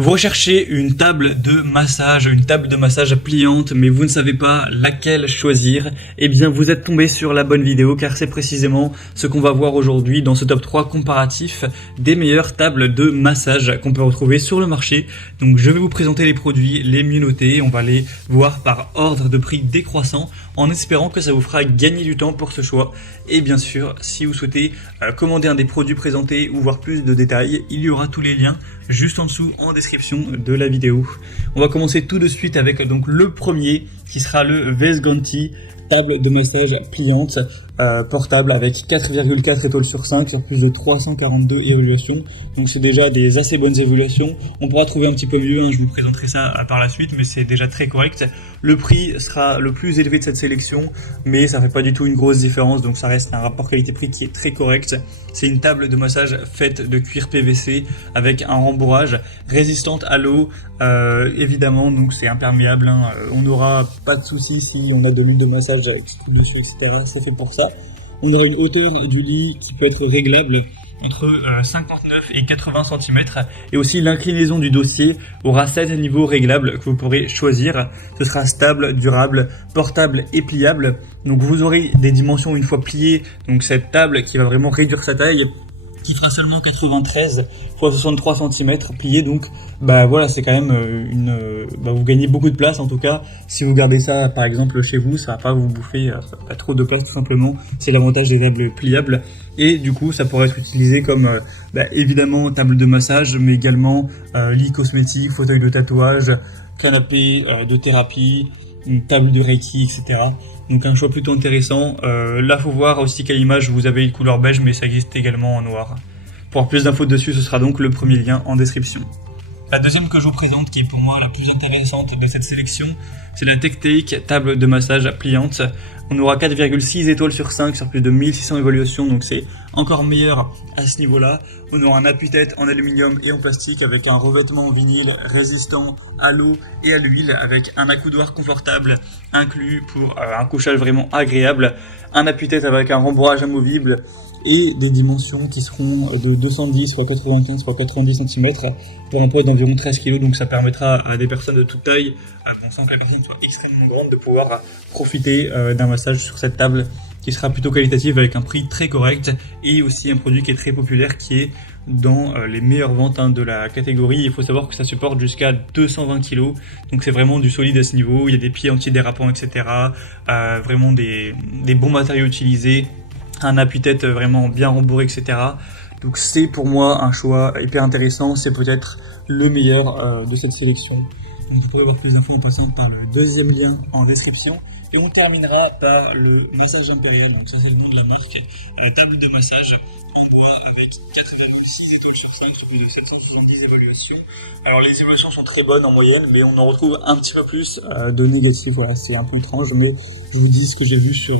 Vous recherchez une table de massage pliante, mais vous ne savez pas laquelle choisir. Eh bien, vous êtes tombé sur la bonne vidéo, car c'est précisément ce qu'on va voir aujourd'hui dans ce top 3 comparatif des meilleures tables de massage qu'on peut retrouver sur le marché. Donc, je vais vous présenter les produits les mieux notés. On va les voir par ordre de prix décroissant, en espérant que ça vous fera gagner du temps pour ce choix. Et bien sûr, si vous souhaitez commander un des produits présentés ou voir plus de détails, il y aura tous les liens juste en dessous en description de la vidéo. On va commencer tout de suite avec donc le premier qui sera le Vesganti table de massage pliante portable avec 4,4 étoiles sur 5 sur plus de 342 évaluations. Donc c'est déjà des assez bonnes évaluations. On pourra trouver un petit peu mieux, hein, je vous présenterai ça par la suite, mais c'est déjà très correct. Le prix sera le plus élevé de cette sélection, mais ça fait pas du tout une grosse différence, donc ça reste un rapport qualité-prix qui est très correct. C'est une table de massage faite de cuir PVC avec un rembourrage résistante à l'eau, évidemment, donc c'est imperméable, hein. On n'aura pas de soucis si on a de l'huile de massage avec dessus, etc. C'est fait pour ça. On aura une hauteur du lit qui peut être réglable entre 59 et 80 cm, et aussi l'inclinaison du dossier aura 7 niveaux réglables que vous pourrez choisir. Ce sera stable, durable, portable et pliable. Donc vous aurez des dimensions une fois pliées, donc cette table qui va vraiment réduire sa taille, qui fera seulement 93 x 63 cm plié, donc voilà, c'est quand même vous gagnez beaucoup de place. En tout cas, si vous gardez ça par exemple chez vous, ça va pas vous bouffer pas trop de place, tout simplement. C'est l'avantage des tables pliables, et du coup ça pourrait être utilisé comme évidemment table de massage, mais également lit cosmétique, fauteuil de tatouage, canapé de thérapie, une table de Reiki, etc. Donc un choix plutôt intéressant. Là, faut voir aussi quelle image vous avez, une couleur beige, mais ça existe également en noir. Pour avoir plus d'infos dessus, ce sera donc le premier lien en description. La deuxième que je vous présente, qui est pour moi la plus intéressante de cette sélection, c'est la TechTake table de massage pliante. On aura 4,6 étoiles sur 5 sur plus de 1600 évaluations, donc c'est encore meilleur à ce niveau-là. On aura un appui-tête en aluminium et en plastique avec un revêtement en vinyle résistant à l'eau et à l'huile, avec un accoudoir confortable inclus pour un couchage vraiment agréable, un appui-tête avec un rembourrage amovible et des dimensions qui seront de 210 x 95 x 90 cm pour un poids d'environ 13 kg. Donc ça permettra à des personnes de toute taille, sans que la personne soit extrêmement grande, de pouvoir profiter d'un massage sur cette table qui sera plutôt qualitative, avec un prix très correct, et aussi un produit qui est très populaire, qui est dans les meilleures ventes de la catégorie. Il faut savoir que ça supporte jusqu'à 220 kg, donc c'est vraiment du solide à ce niveau. Il y a des pieds antidérapants, etc. Vraiment des bons matériaux utilisés, un appui-tête vraiment bien rembourré, etc. Donc c'est pour moi un choix hyper intéressant, c'est peut-être le meilleur de cette sélection. Donc vous pourrez voir plus d'infos en passant par le deuxième lien en description. Et on terminera par le massage impérial, donc ça c'est le nom de la marque, table de massage en bois avec 4,6 étoiles sur 5 sur plus de 770 évaluations. Alors les évaluations sont très bonnes en moyenne, mais on en retrouve un petit peu plus de négatifs. Voilà, c'est un peu étrange, mais je vous dis ce que j'ai vu sur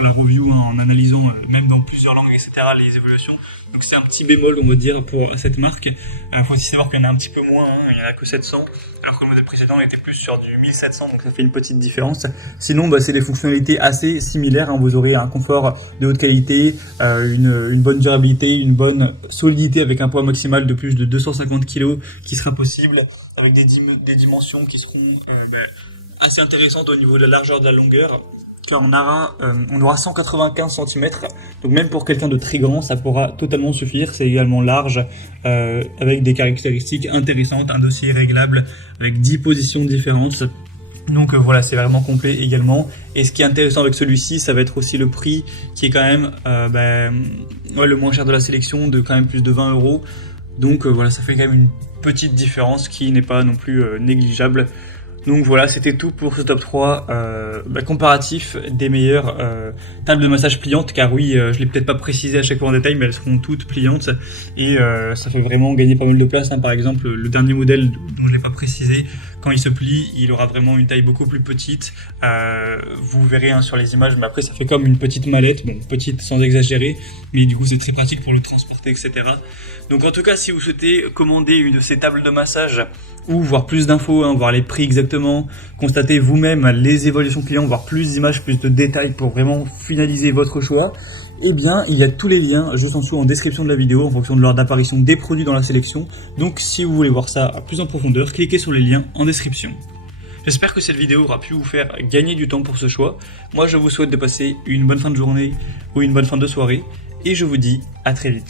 la review, en analysant même dans plusieurs langues, etc., les évaluations. Donc c'est un petit bémol, on va dire, pour cette marque. Il faut aussi savoir qu'il y en a un petit peu moins, il n'y en a que 700, alors que le modèle précédent était plus sur du 1700, donc ça fait une petite différence. Sinon, c'est des fonctionnalités assez similaires, hein. Vous aurez un confort de haute qualité, une bonne durabilité, une bonne solidité avec un poids maximal de plus de 250 kg qui sera possible, avec des dimensions qui seront assez intéressantes au niveau de la largeur, de la longueur. Car on aura 195 cm, donc même pour quelqu'un de très grand, ça pourra totalement suffire. C'est également large, avec des caractéristiques intéressantes, un dossier réglable avec 10 positions différentes. Donc voilà, c'est vraiment complet également. Et ce qui est intéressant avec celui-ci, ça va être aussi le prix, qui est quand même le moins cher de la sélection, de quand même plus de 20 €. Donc voilà, ça fait quand même une petite différence qui n'est pas non plus négligeable. Donc voilà, c'était tout pour ce top 3 comparatif des meilleures tables de massage pliantes, car oui, je l'ai peut-être pas précisé à chaque fois en détail, mais elles seront toutes pliantes, et ça fait vraiment gagner pas mal de place, hein. Par exemple, le dernier modèle dont je l'ai pas précisé, quand il se plie, il aura vraiment une taille beaucoup plus petite. Vous verrez sur les images, mais après ça fait comme une petite mallette, bon, petite sans exagérer, mais du coup c'est très pratique pour le transporter, etc. Donc en tout cas, si vous souhaitez commander une de ces tables de massage, ou voir plus d'infos, voir les prix exactement, constater vous-même les évaluations clients, voir plus d'images, plus de détails pour vraiment finaliser votre choix, eh bien il y a tous les liens juste en dessous en description de la vidéo en fonction de l'ordre d'apparition des produits dans la sélection. Donc si vous voulez voir ça plus en profondeur, cliquez sur les liens en description. J'espère que cette vidéo aura pu vous faire gagner du temps pour ce choix. Moi je vous souhaite de passer une bonne fin de journée ou une bonne fin de soirée et je vous dis à très vite.